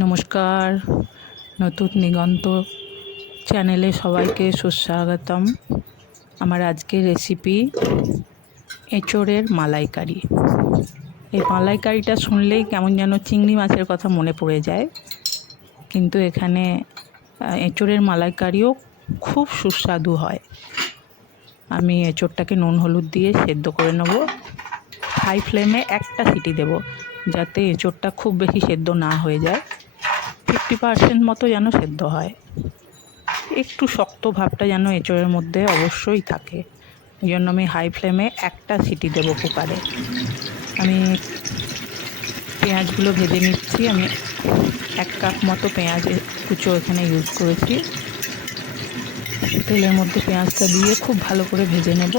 নমস্কার, নতুন দিগন্ত চ্যানেলে সবাইকে সুস্বাগতম। আমার আজকের রেসিপি এঁচোড়ের মালাইকারি। এই মালাইকারিটা শুনলেই কেমন যেন চিংড়ি মাছের কথা মনে পড়ে যায়, কিন্তু এখানে এঁচোড়ের মালাইকারিও খুব সুস্বাদু হয়। আমি এঁচোড়টাকে নুন হলুদ দিয়ে সেদ্ধ করে নেব। হাই ফ্লেমে একটা সিটি দেব, যাতে এঁচোড়টা খুব বেশি সেদ্ধ না হয়ে যায়। 50% মতো যেন সেদ্ধ হয়, একটু শক্ত ভাবটা যেন এঁচোড়ের মধ্যে অবশ্যই থাকে। এই জন্য আমি হাই ফ্লেমে একটা সিটি দেব কুকারে। আমি পেঁয়াজগুলো ভেজে নিচ্ছি। আমি 1 কাপ মতো পেঁয়াজ কুচো এখানে ইউজ করেছি। তেলের মধ্যে পেঁয়াজটা দিয়ে খুব ভালো করে ভেজে নেব।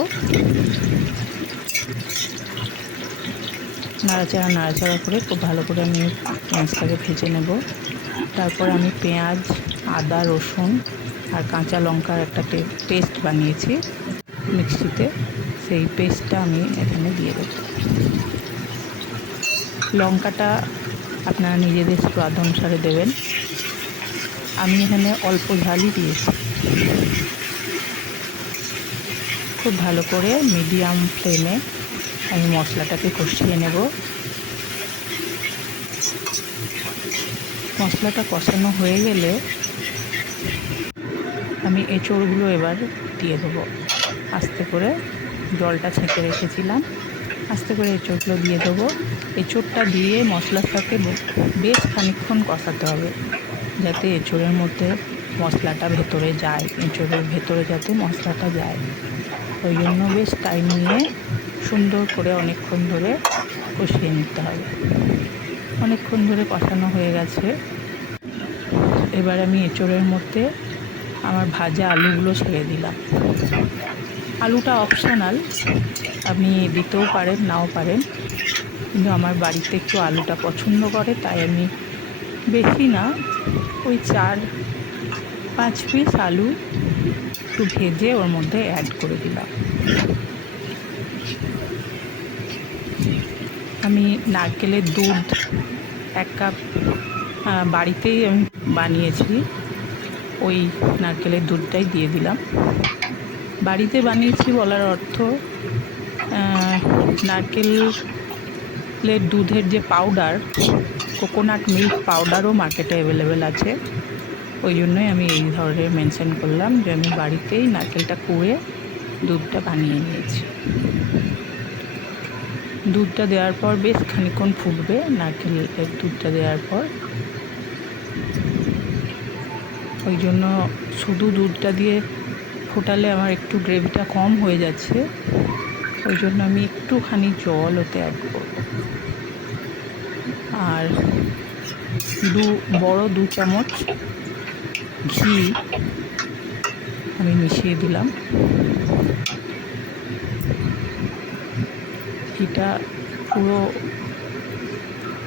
নাড়াচাড়া করে খুব ভালো করে আমি পেঁয়াজটাকে ভেজে নেব। তারপর আমি পেঁয়াজ, আদা, রসুন আর কাঁচা লঙ্কার একটা পেস্ট বানিয়েছি মিক্সিতে, সেই পেস্টটা আমি এখানে দিয়ে দেব। লঙ্কাটা আপনারা নিজেদের স্বাদ অনুসারে দেবেন। আমি এখানে অল্প ঝালই দিয়েছি। খুব ভালো করে মিডিয়াম ফ্লেমে আমি মশলাটাকে কষিয়ে নেব। মশলাটা কষানো হয়ে গেলে আমি এঁচোড়গুলো এবার দিয়ে দেবো। আস্তে করে জলটা ছেঁকে রেখেছিলাম, আস্তে করে এঁচোড়গুলো দিয়ে দেবো। এঁচোড়টা দিয়ে মশলার সাথে বেশ খানিকক্ষণ কষাতে হবে, যাতে এঁচোড়ের মধ্যে মশলাটা ভেতরে যায়, এঁচোড়ের ভেতরে যাতে মশলাটা যায়। ওই জন্য বেশ টাইম নিয়ে সুন্দর করে অনেকক্ষণ ধরে কষিয়ে নিতে হবে। অনেকক্ষণ ধরে কষানো হয়ে গেছে। এবার আমি এঁচোড়ের মধ্যে আমার ভাজা আলুগুলো ছেড়ে দিলাম। আলুটা অপশনাল, আপনি দিতেও পারেন নাও পারেন, কিন্তু আমার বাড়িতে একটু আলুটা পছন্দ করে, তাই আমি বেশি না, ওই 4-5 পিস আলু একটু ভেজে ওর মধ্যে অ্যাড করে দিলাম। আমি নারকেলের দুধ 1 কাপ বাড়িতেই আমি বানিয়েছি, ওই নারকেলের দুধটাই দিয়ে দিলাম। বাড়িতে বানিয়েছি বলার অর্থ, নারকেলের দুধের যে পাউডার, কোকোনাট মিল্ক পাউডারও মার্কেটে অ্যাভেলেবেল আছে। ওই জন্যই আমি এই ধরনের মেনশন করলাম যে আমি বাড়িতেই নারকেলটা কুড়ে দুধটা বানিয়ে নিয়েছি। দুধটা দেওয়ার পর বেশ খানিকক্ষণ ফুটবে। নারকেলের দুধটা দেওয়ার পর ওই জন্য শুধু দুধটা দিয়ে ফোটালে আমার একটু গ্রেভিটা কম হয়ে যাচ্ছে, ওই জন্য আমি একটুখানি জল ওতে অ্যাড করব। আর বড় 2 চামচ ঘি আমি মিশিয়ে দিলাম। ঘিটা পুরো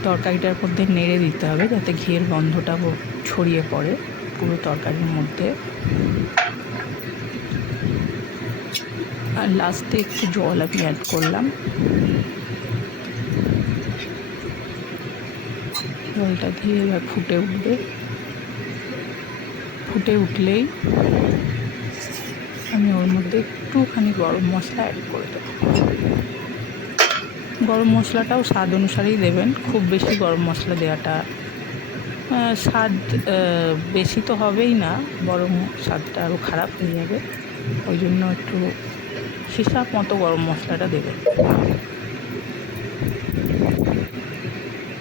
তরকারিটার মধ্যে নেড়ে দিতে হবে, যাতে ঘিয়ের গন্ধটা ছড়িয়ে পড়ে পুরো তরকারির মধ্যে। আর লাস্টে একটু জল আমি অ্যাড করলাম। জলটা দিয়ে এবার ফুটে উঠবে। ফুটে উঠলেই আমি ওর মধ্যে একটুখানি গরম মশলা অ্যাড করে দেবো। গরম মশলাটাও স্বাদ অনুসারেই দেবেন, খুব বেশি গরম মশলা দেওয়াটা স্বাদ বেশি তো হবেই না, বরং স্বাদটা আরও খারাপ হয়ে যাবে। ওই জন্য একটু হিসাব মতো গরম মশলাটা দেবেন।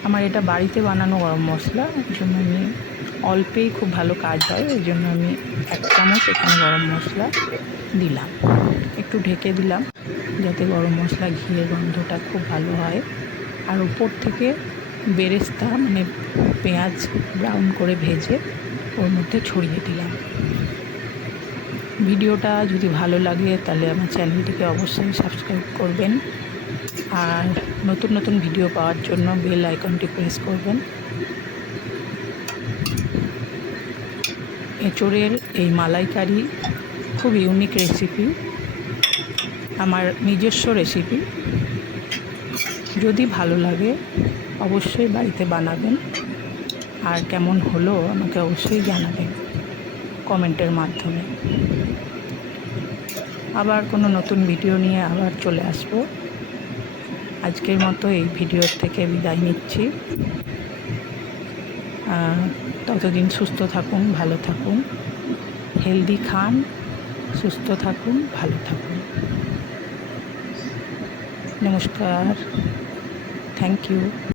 আমার এটা বাড়িতে বানানো গরম মশলা, ওই জন্য আমি অল্পেই খুব ভালো কাজ হয়, ওই জন্য আমি 1 চামচ এখানে গরম মশলা দিলাম। একটু ঢেকে দিলাম, যাতে গরম মশলা ঘিয়ের গন্ধটা খুব ভালো হয়। আর উপর থেকে বেরেস্তা, মানে পেঁয়াজ ব্রাউন করে ভেজে ওর মধ্যে ছড়িয়ে দিলাম। ভিডিওটা যদি ভালো লাগে তাহলে আমার চ্যানেলটিকে অবশ্যই সাবস্ক্রাইব করবেন, আর নতুন নতুন ভিডিও পাওয়ার জন্য বেল আইকনটি প্রেস করবেন। এঁচোড়ের এই মালাইকারি খুব ইউনিক রেসিপি, আমার নিজস্ব রেসিপি। যদি ভালো লাগে অবশ্যই বাড়িতে বানাবেন। আর কেমন হলো আমাকে অবশ্যই জানাবেন কমেন্টের মাধ্যমে। আবার কোনো নতুন ভিডিও নিয়ে আবার চলে আসব। আজকের মতো এই ভিডিওর থেকে বিদায় নিচ্ছি। ততদিন সুস্থ থাকুন, ভালো থাকুন, হেলদি খান, সুস্থ থাকুন, ভালো থাকুন। নমস্কার, থ্যাংক ইউ।